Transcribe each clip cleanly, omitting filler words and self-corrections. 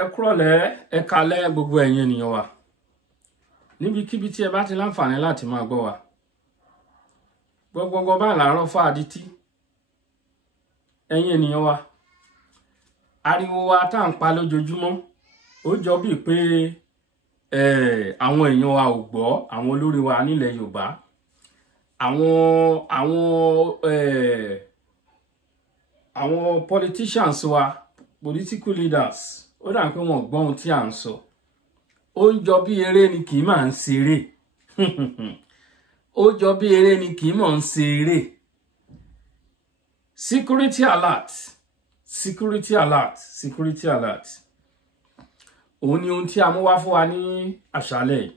Ẹ kúrọ̀lẹ́ ẹ kálẹ́ gbogbo ẹ̀yin ènìyàn wa níbikíbi tí ẹ bá ti láǹfààní láti máa gbọ́ wa gbogbo bá làárọ̀ fàdítí ẹ̀yin ènìyàn wa ariwo wa tá ń pa lójoojúmọ́ ó jọ bíi pé àwọn èèyàn wa ò gbọ́ àwọn olórí wa nílẹ̀ Yorùbá àwọn politicians wa political leaders ó dà pé wọn gbọ́ ohun tí à ń sọ ó ń jọ bí eré ni kì í máa ń ṣeré ó jọ bí eré ni kì í máa ń ṣeré security alert security alert security alert òun ni ohun tí a mú wá fún wa ní àṣálẹ́ yìí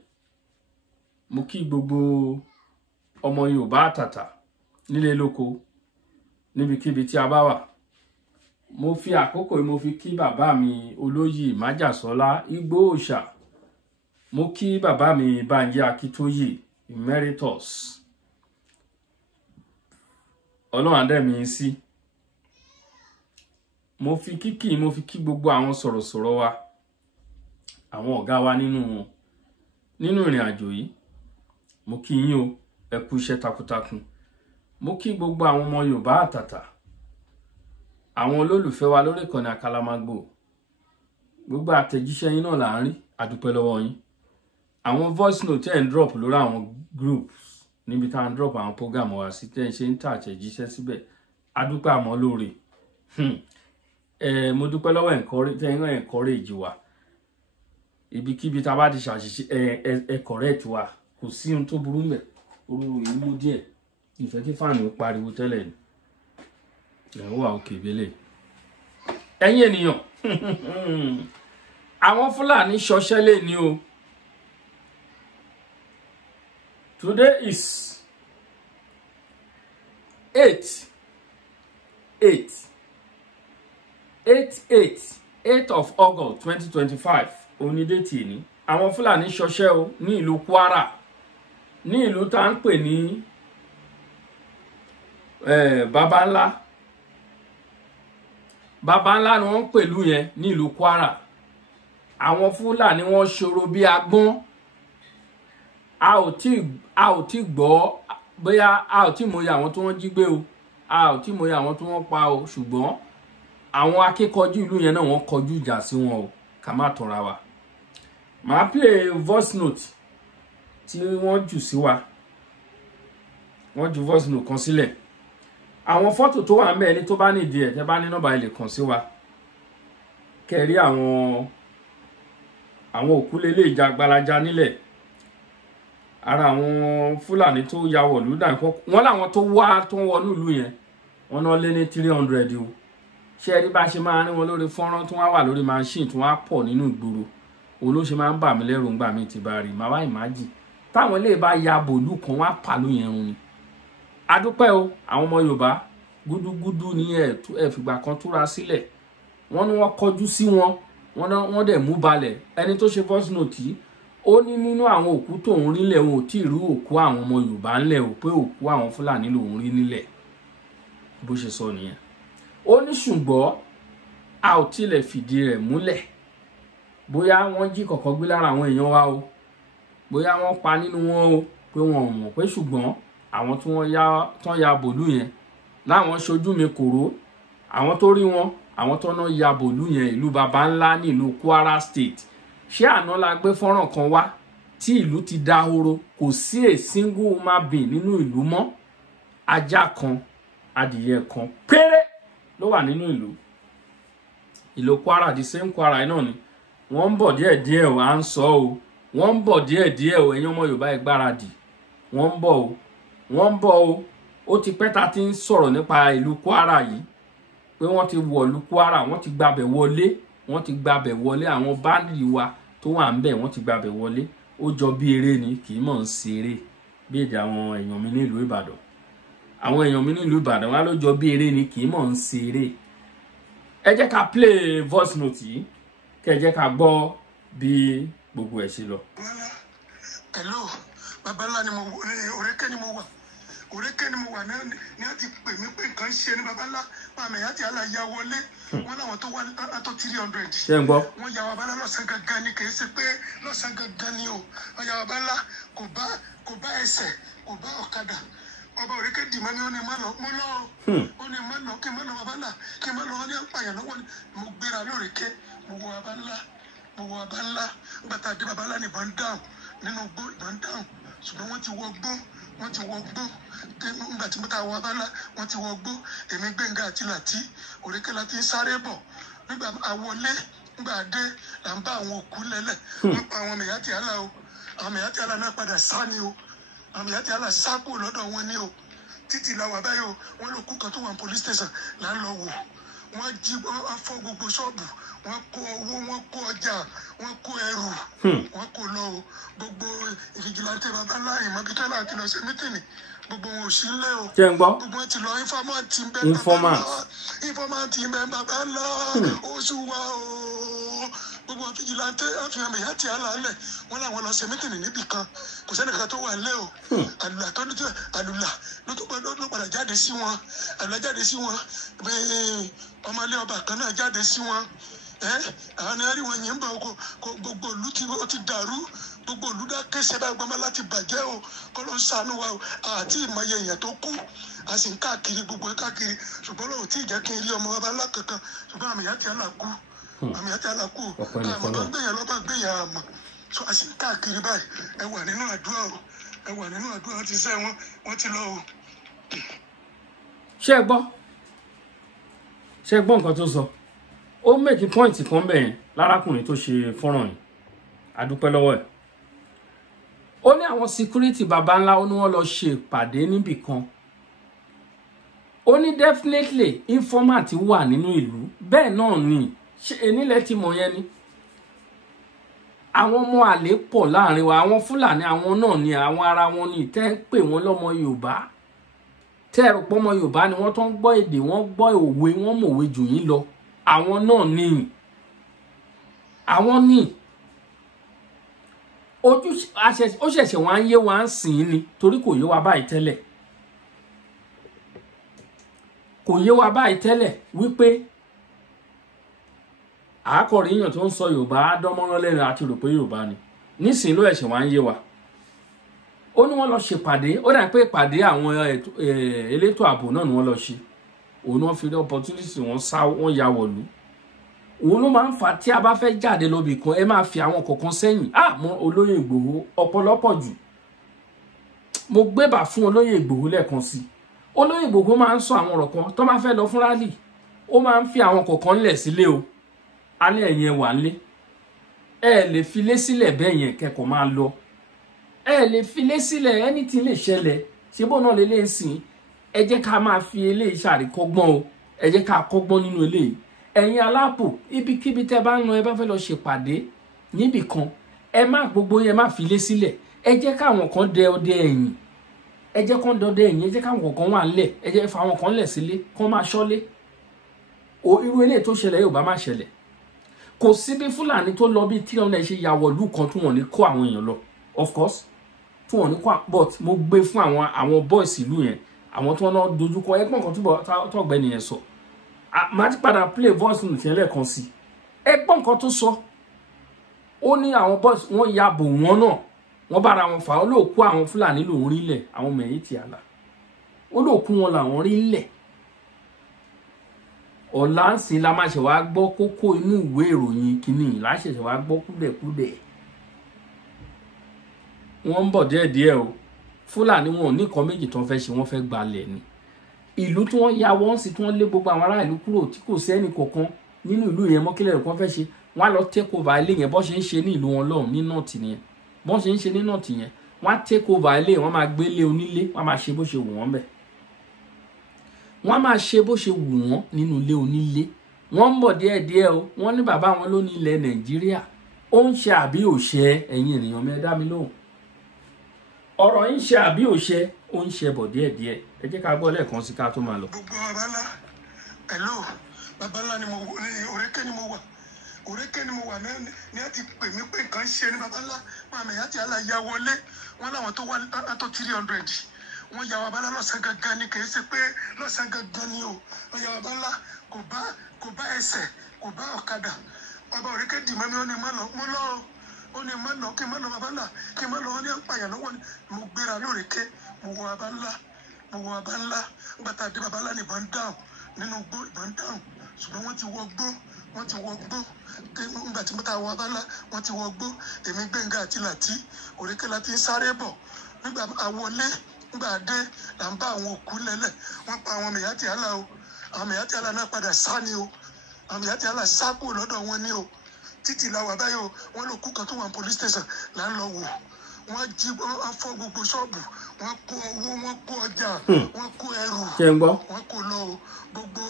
mo kí gbogbo ọmọ Yorùbá àtàtà nílé lóko níbikíbi tí a bá wà mo fi àkókò mo fi kí bàbá mi olóyè Májàsọ́lá Igbóòṣà mo kí bàbá mi Bánjí Akíntóyè emeritus Ọlọ́run adẹ́mi sí mo fi kí gbogbo àwọn sọ̀rọ̀sọ̀rọ̀ wa àwọn ọ̀gá wa nínú ìrìn àjò yìí mo kí yín o ẹ kú iṣẹ́ takuntakun mo kí gbogbo àwọn ọmọ Yorùbá àtàtà àwọn olólùfẹ́ wa lórí ìkànnì Àkàlàmàgbò gbogbo àtẹ̀jíṣẹ́ yín náà là ń rí àdúpẹ́ lọ́wọ́ yín àwọn voice note ẹ̀ ń drop lórí àwọn groups níbi tá à ń drop àwọn program wa sí tẹ́ ẹ̀ ṣe ń tà àtẹ̀jíṣẹ́ síbẹ̀ àdúpẹ́ àmọ́ lóore mo dúpẹ́ lọ́wọ́ encourage wa ibikíbi tá a bá ti ṣàṣìṣe ẹ correct wa kò sí ohun tó burú ńbẹ̀ orúurú yìí mú díẹ̀ ìfẹ́ kí fáànù pariwo tẹ́lẹ̀ ni wà òkè bẹ́lẹ̀ ẹ̀yin ènìyàn àwọn Fúlàní ṣọṣẹ́ lè ní o today is 8 of August 2025 onídéètì ní àwọn Fúlàní ṣọṣẹ́ o ní ìlú Kwara ní ìlú tá ń pè ní Baba ńlá ni wọ́n pẹ̀lú yẹn ní ìlú Kwara àwọn Fúlàní wọ́n ṣòro bí agbọ́n a ò tí gbọ́ bóyá a ò tí mọyì àwọn tí wọ́n jí gbé o a ò tí mọyì àwọn tí wọ́n pa o ṣùgbọ́n àwọn akẹ́kọ̀ọ́jú ìlú yẹn náà wọ́n kọjú ìjà sí wọn o ká má tọra wa màá play voice note tí wọ́n jù sí wa wọ́n ju voice note kan sílẹ̀ àwọn fọ́tò tó wà ńbẹ̀ ẹni tó bá nídìí ẹ̀ tẹ́ bá ní nọ́mbà ilé kàn sí wa kẹrí àwọn òkú lélẹ̀ ìjà gbalaja nílẹ̀ ara àwọn Fúlàní tó ya wọ̀lú dànkọ́ wọ́n láwọn tó wọnú ìlú yẹn wọ́n náà lé ní 300 o ṣé ẹ rí bá ṣe máa rí wọn lórí fọ́nrán tí wọ́n wà lórí machine tí wọ́n pọ̀ nínú ìgboro òun ló ṣe máa ń bà mí lẹ́rù ńgbà mi ti bá rí màá wá ìmájì táwọn ilé bá ya bòlú kan wá pàlú yẹn run ni adúpẹ́ o àwọn ọmọ Yorùbá gúdúgúdú ní ẹ fìgbà kan túra sílẹ̀ wọ́n ní wọ́n kọjú sí wọ́n dẹ̀ mú balẹ̀ ẹni tó ṣe voice note yìí ó ní nínú àwọn òkú tóun rílẹ̀ wọn ò tí ì rí òkú àwọn ọmọ Yorùbá ńlẹ̀ o pé òkú àwọn Fúlàní lòun rí nílẹ̀ bó ṣe sọ nìyẹn ó ní ṣùgbọ́n a ò tilẹ̀ fìdí rẹ̀ múlẹ̀ bóyá wọ́n jí kọ̀kọ́ gbé lára àwọn èèyàn wa o bóyá wọ́n pa nínú wọn o pé wọn ò mọ̀ pé ṣùgbọ́n àwọn tí wọ́n ya bòlú yẹn láwọn ṣojú mi kòró àwọn tó rí wọn àwọn tó náà ya bòlú yẹn ìlú baba ńlá ní ìlú Kwara State ṣé àná la gbé fọ́nrán kan wá tí ìlú ti dahoro kò sí a single human being nínú ìlú mọ́ ajá kan adìyẹ kan péré ló wà nínú ìlú Kwara the same Kwara náà ni wọ́n ń bọ̀ díẹ̀díẹ̀ o à ń sọ o wọ́n ń bọ̀ díẹ̀díẹ̀ o ẹ̀yin ọmọ Yorùbá ẹ gbáradì wọ́n ń bọ̀ o ó ti pẹ́ ta ti ń sọ̀rọ̀ nípa ìlú Kwara yìí pé wọ́n ti wọ̀ ìlú Kwara wọ́n ti gbabẹ̀ wọlé àwọn báńdì wa tó wà ń bẹ̀ wọ́n ti gbabẹ̀ wọlé ó jọ bí eré ni kì í mọ̀ ń ṣeré bí èdè àwọn èèyàn mi nílùú Ìbàdàn wá ló jọ bí eré ni kì í mọ̀ ń ṣeré ẹ jẹ́ ká play voice note yìí kẹ́ jẹ́ ká gbọ́ bí gbogbo ẹ̀ ṣe lọ. Hello babalá ni mo orékè ni mo wà ní a ti pè mí pé nǹkan ṣe ní babalá àmì àti àlàyé wọlé wọn làwọn tó wá tó 300. ṣé ń gbọ́. wọn yà wà bá ńlá lọ́sàn gangan ni kì í ṣe pé lọ́sàn gangan ni o wọn yà wà bá ńlá kò bá ẹsẹ̀ kò bá ọ̀kadà ọba òrèké dìmọ́ ni ó ní má lọ mo lọ ó ní má lọ kí n má lọ bàbá ńlá kí n má lọ wọn ní àpàyàn lọ́wọ́ ni mo gbéra lórèké mo wọ bàbá ńlá gbàtà dé bàbá ńlá ní ìbọn dáhùn nínú gbó ìbọn dáhùn ṣùgbọ́n wọ́n ti wọ gbó nígbà tí mo ta wọ bàbá ńlá wọ́n ti wọ gbó èmi Gbẹ́ngà àti Láti òrèké láti sáré bọ̀ nígbà àwọlé nígbà dé là ń bá àwọn òkú lẹ́lẹ̀ wọ́n pa àwọn mẹ̀yàtì àlà o àwọn mẹ̀yàtì àlà náà padà sá ni o àwọn mẹ̀yàtì àlà sá kúrò lọ́dọ̀ wọn ni o títí la wà báyìí o wọ́n lọ kú kan tó wà ní police station là ń lọ wò wọ́n jí wọ́n fọ́ gbogbo ṣọ́ọ̀bù wọ́n kó owó wọ́n kó ọjà wọ́n kó ẹrù wọ́n kó lọ o gbogbo ìfìjìláńtì bàbá ńlá ìmọ̀bítọ́lá àti lọ sí mítìnì gbogbo wọn ò sí ilé o gbogbo wọn ti lọ ìfọ́mántì ń bẹ bàbá ńlá oṣù wa o gbogbo ìfìjìláńtì àfihàn mẹ̀yàtì àlàálẹ̀ wọn làwọn lọ sí mítìnì níbì kan kò sẹ́nìkan tó wà nílé o àlùlà tó ní àlùlà ló padà jáde sí wọn àlùlà jáde sí wọn ọmọlé ọba kan náà jáde sí wọn àwọn ẹrí wọn yìí ń bọ gbogbo ìlú ti dàrú gbogbo ìlú dá kése bá gbọmọ láti bàjẹ́ o kọ́ ló ń ṣàánú wa o àti ìmọ̀ye èèyàn tó kú a sì ń káàkiri gbogbo ẹ̀ káàkiri ṣùgbọ́n lóò tí ì jẹ́ kí n rí ọmọ bàbá ńlá kankan ṣùgbọ́n àmì àti àlàkù àmọ́ bá gbẹ̀yàn lọ́ba gbẹ̀yàn àmọ́ so a sì ń káàkiri báyìí ẹ wà nínú àdúrà o ẹ wà nínú àdúrà ti sẹ́ wọ́n ti lọ o. ṣé ẹ gbọ́ nǹkan tó sọ ó make point kan bẹ́ẹ̀ lárákùnrin tó ṣe fọ́nrán yìí adúpẹ́ lọ́wọ́ ẹ̀ ó ní àwọn security baba ńlá ó ní wọ́n lọ ṣe ìpàdé níbì kan ó ní definitely informant wà nínú ìlú bẹ́ẹ̀ náà ni ṣe enílẹ̀ tí mọ̀ yẹn ni àwọn ọmọ àlè pọ̀ láàrin wa àwọn Fúlàní àwọn náà ni àwọn ara wọn ni tẹ́ ń pè wọ́n lọ́mọ Yorùbá tẹ́ ẹ̀rọ pọ́mọ Yorùbá ni wọ́n tó ń gbọ́ èdè wọ́n gbọ́ òwe wọ́n mọ̀wé jù yín lọ àwọn náà ni àwọn ní ojú ó ṣẹ̀ṣẹ̀ wá ń yé wa ń sìn ni torí kò yé wa báyìí tẹ́lẹ̀ wípé àákọ̀rí èèyàn tó ń sọ Yorùbá dánmọ́rán lẹ́nu àti rò pé Yorùbá ni nísìnyí ló ẹ̀ṣẹ̀ wá ń yé wa ó ní wọ́n lọ ṣèpàdé ó dà pé ìpàdé àwọn elétò ààbò náà ni wọ́n lọ ṣe òun náà fi rí opportunity wọ́n ya wọ̀lú òun ló máa ń fà tí a bá fẹ́ jáde lọ́bì kan ẹ máa fi àwọn kọ̀ọ̀kan sẹ́yìn mọ olóyè Ìgbòho ọ̀pọ̀lọpọ̀ jù mo gbébà fún olóyè Ìgbòho lẹ́ẹ̀kan sí olóyè Ìgbòho máa ń sọ àwọn ọ̀rọ̀ kan tó máa fẹ́ lọ fún rálì ó máa ń fi àwọn kọ̀ọ̀kan lẹ̀ sílé o alẹ́ ẹ̀yẹn wà ń lé ẹ lè fi lé sílẹ̀ bẹ́ẹ̀ yẹn kẹ́kọ̀ọ́ máa lọ ẹ lè fi lé sílẹ̀ anything lè ṣẹlẹ̀ ṣé bó náà lè lè sìn ẹ jẹ́ ká máa fi eléyìí ṣàríkọ́gbọ́n o ẹ jẹ́ ká kọ́gbọ́n nínú eléyìí ẹ̀yin aláàpò ibikíbi tẹ́ bá ń lọ ẹ bá fẹ́ lọ ṣèpàdé níbì kan ẹ má gbogbo yẹn má fi lé sílẹ̀ ẹ jẹ́ káwọn kan dẹ ọdẹ ẹ̀yìn ẹ jẹ́ kán dọdẹ ẹ̀yìn ẹ jẹ́ káwọn kan wà ńlẹ̀ ẹ jẹ́ fáwọn kan lẹ̀ sílé kán máa ṣọ́lé irú eléyìí tó ṣẹlẹ̀ yóò bá má ṣẹlẹ̀ kò sí bí Fúlàní tó lọ bí 300 ṣe ya wọ̀lú kan tí wọ́n ní kó àwọn èèyàn lọ of course tí wọ́n ní kó but mo gbé fún àwọn boys ìlú yẹn àwọn tí wọ́n náà dojúkọ ẹgbọ́n kan tó ọ̀gbẹ́ni yẹn sọ máa ti padà play voice note yẹn lẹ́ẹ̀kan sí ẹgbọ́n kan tó sọ ó ní àwọn boys wọ́n ya bò wọ́n náà wọ́n bára wọn fà ó lóò kó àwọn Fúlàní lòún rí lẹ̀ àwọn Mẹ̀yìtì Àlà ó lóò kó wọn làwọn rí lẹ̀ ọ̀la ń sìn la máa ṣe wá gbọ́ kókó inú ìwé ìròyìn kìíní láṣẹ̀ṣẹ̀ wá gbọ́ kúdẹ̀kúdẹ̀ wọ́n ń bọ̀ díẹ̀díẹ̀ o Fúlàní wọn ò ní nǹkan méjì tó ń fẹ́ ṣe wọ́n fẹ́ gbalẹ̀ ni ìlú tí wọ́n ya wọ́n sì tí wọ́n lé gbogbo àwọn ará ìlú kúrò tí kò sẹ́ni kankan nínú ìlú yẹn mọ́kílẹ̀ rẹ̀ kan fẹ́ ṣe wọ́n á lọ take over ilé yẹn bọ́ ṣe ń ṣe ní ìlú wọn lọ́hùn ní nọ́ọ̀tì nìyẹn bọ́ ṣe ń ṣe ní nọ́ọ̀tì yẹn wọ́n á take over ilé wọ́n máa gbé lé onílé wọ́n máa ṣe bó ṣe wù wọ́n bẹ̀ wọ́n máa ṣe bó ṣe wù wọ́n nínú ilé onílé wọ́n ń bọ̀ díẹ̀díẹ̀ o wọ́n ní bàbá wọn ló ní ilẹ̀ Nàìjíríà ó ń ṣe àbí òṣẹ ẹ̀yin ènìyàn mi ẹ dá mi lóhùn ọ̀rọ̀ yìí ń ṣe àbí òṣẹ ó ń ṣe bọ̀ díẹ̀díẹ̀ ẹ jẹ́ ká gbọ́ lẹ́ẹ̀kan sí ká tó máa lọ. gbogbo babalá hello babalá ni mo òrékè ni mo wà ní a ti pè mí pé nǹkan ṣe ní babalá màmí àti àlàyé wọlé wọn làwọn tó wá tó 300 wọ́n ya Baba Ńlá lọ́sàn gangan ni, kì í ṣe pé lọ́sàn gangan ni o. Wọ́n ya Baba Ńlá kò bá ẹsẹ̀, kò bá ọ̀kadà. Ọba Òrékè dì mọ́ mi, ó ní má lọ, mo lọ o. Ó ní má lọ, kí n má lọ Baba Ńlá, kí n má lọ, wọ́n ní apàyàn lọ́wọ́ ni. Mo gbéra lóòrèké, mo wọ Baba Ńlá, mo wọ Baba Ńlá. Nígbà tá a dé Baba Ńlá ní ìbọn dáhùn, nínú gbó ìbọn dáhùn. Ṣùgbọ́n wọ́n ti wọ gbó. Nígbà tí mo ta wọ Baba Ńlá, wọ́n ti wọ gbó. Èmi Gbénga àti Láti, Òrékè láti ń sáré bọ̀. Nígbà àwọlé, nígbà dé là ń bá àwọn òkú lẹ́lẹ̀. Wọ́n pa àwọn Mẹ̀yàtì Àlà o. Àwọn Mẹ̀yàtì Àlà náà padà sá ni o. Àwọn Mẹ̀yàtì Àlà sá kúrò lọ́dọ̀ wọn ni o. Títí la wà báyìí o. Wọ́n lọ kú kan tó wà ní police station là ń lọ wò. Wọ́n jí, wọ́n fọ́ gbogbo ṣọ́ọ̀bù. Wọ́n kó owó, wọ́n kó ọjà, wọ́n kó ẹrù. Wọ́n kó lọ o. Gbogbo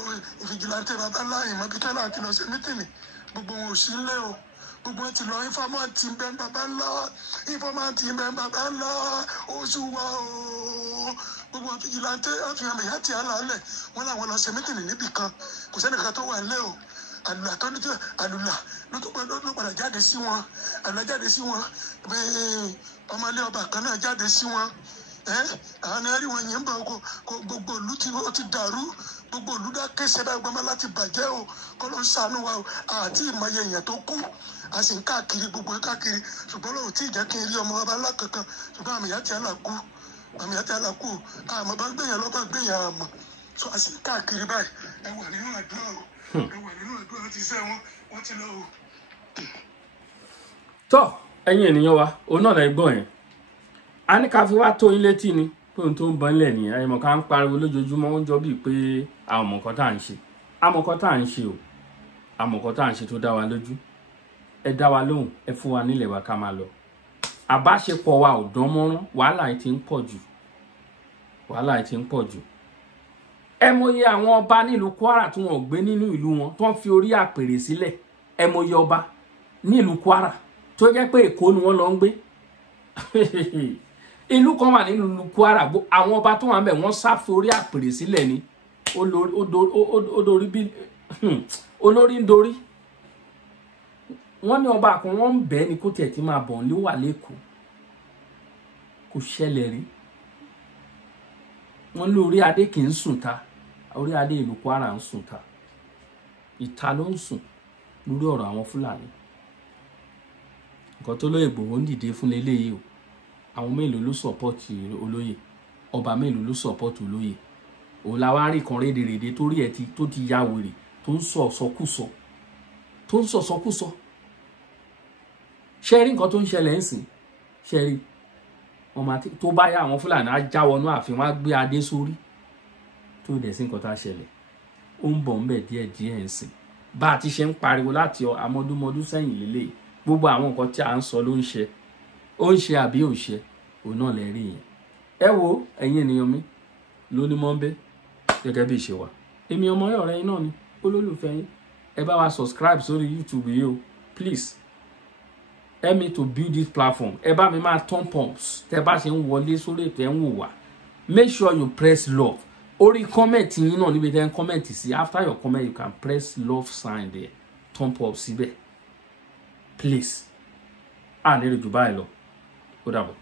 ìfìjìláńtẹ́ Baba Ńlá ìmọ̀bítọ́ náà ti lọ sí mítìnì. Gbogbo wọn ò sí nílé o. Gbogbo wọn ti lọ ìfọ́mọ́ǹtì ń bẹ Baba Ńlá. Ìfọ́mọ́ǹtì ń bẹ Baba Ńlá. Oṣù wa o. Gbogbo ìfìjìláńtẹ́ àfihàn Mẹ̀yàtì Àlà lẹ̀. Wọ́n làwọn lọ sí mítìnì níbì kan. Kò sẹ́nìkan tó wà nílé o. Àlùlà tó ní tí àlùlà ló padà jáde sí wọn. Àlùlà jáde sí wọn. Ọmọlé ọba kan náà jáde sí wọn. Àwọn ẹ̀rí wọn yẹn ń bọ̀ gbogbo ìlú tí ó ti dàrú. Gbogbo ìlú dákẹ́ ṣe báyìí gbọ́mọ láti bàjẹ́ o. Kọ́ ló ń ṣàánú wa o. Àti ìmọ̀ye èèyàn tó kú. A sì ń káàkiri gbogbo káàkiri. Ṣùgbọ́n lóò tí ì jẹ́ kí n rí ọmọ Baba Ńlá kankan. Ṣùgbọ́n àmì Mẹ̀yàtì Àlà kú. Àmì Mẹ̀yàtì Àlà kú. Àmọ́ bá gbẹ̀yàn lọ́ba gbẹ̀yàn àmọ́. So a sì ń káàkiri báyìí. Ẹ wà nínú àdúrà o. Ẹ wà nínú àdúrà ti sẹ́ wọ́n ti lọ o. Tọ́ ẹ̀yin ènìyàn wa, òun náà lẹ gbọ́ yẹn. A ní ká fi wá tó yín létí ni pé ohun tó ń bọ́ nílẹ̀ nìyẹn. Ẹ̀yin mọ̀ ká ń pariwo lójoojúmọ́, ó ń jọ bíi pé àwọn ọmọ kan tá à ń ṣe. Àmọ̀kan tá à ń ṣe o. Àmọ̀kan tá à ń ṣe tó dá wa lójú. Ẹ dá wa lóhùn, ẹ fún wa nílẹ̀ wa ká máa lọ. Àbáṣepọ̀ wa ò dán mọ́rán, wàhálà yìí ti ń pọ̀ jù. Wàhálà yìí ti ń pọ̀ jù. Ẹ mọye àwọn ọba nílùú Kwara tí wọn ò gbé nínú ìlú wọn tó ń fi orí àpèrè sílẹ̀. Ẹ mọye ọba nílùú Kwara tó jẹ́ pé Èkó ni wọ́n lọ ń gbé. Ìlú kan wà nínú ìlú Kwara, àwọn ọba tó wà ń bẹ̀ wọ́n sá fi orí àpèrè sílẹ̀ ni. Olórí ń dorí. Wọ́n ní ọba kan wọ́n ń bẹ̀ ni kó tiẹ̀ ti máa bọ̀ ní wà lẹ́kọ̀ọ́. Kò ṣẹlẹ̀ rí. Wọ́n lórí adé kì í sùn ta. Orí adé ìlú Kwara ń sùn ta. Ìta ló ń sùn lórí ọ̀rọ̀ àwọn Fúlàní. Nǹkan tó lóye Ìgbòho ń dìde fún leléyìí o. Àwọn mélòó ló sọ̀pọ̀tì olóyè? Ọba mélòó ló sọ̀pọ̀tì olóyè? Òun la wá rí kan rédèrèdè torí ẹ̀ tó ti ya wèrè tó ń sọ̀sọkúsọ. Ṣé rí nǹkan tó ń ṣẹlẹ̀ ń sìn? Ṣé rí? Tó bá yá àwọn Fúlàní á já wọnú ààfin, wọ́n á gbé adé sórí. Tó dẹ̀ sí nǹkan tá a ṣẹlẹ̀. Ó ń bọ̀ ń bẹ̀ díẹ̀díẹ̀ ń sìn. Bá a ti ṣe ń pariwo láti àmọ́dúnmọ́dún sẹ́yìn lélẹ̀. Gbogbo àwọn nǹkan tí a ń sọ ló ń ṣe. Ó ń ṣe àbí ò ṣe? Òun náà lè rí yẹn. Ẹ wo ẹ̀yin ènìyàn mi lóní mọ́ńbé gẹ́gẹ́ bí ìṣe wa. Èmi ọmọ yín ọ̀rẹ́ yín náà ni, olólùfẹ́ yín. Ẹ bá wa subscribe sórí YouTube yìí o. Please help me to build this platform. Ẹ bá mi máa turn pumps. Tẹ́ bá ṣe ń wọlé sórí ètò ẹ̀ ń wò wá. Make sure you press love. Orí comment yín náà níbi tẹ́ ń comment sí. After your comment you can press love sign there. Turn pumps síbẹ̀. Please. À ní rí jù báyìí lọ. Ó dàbọ̀.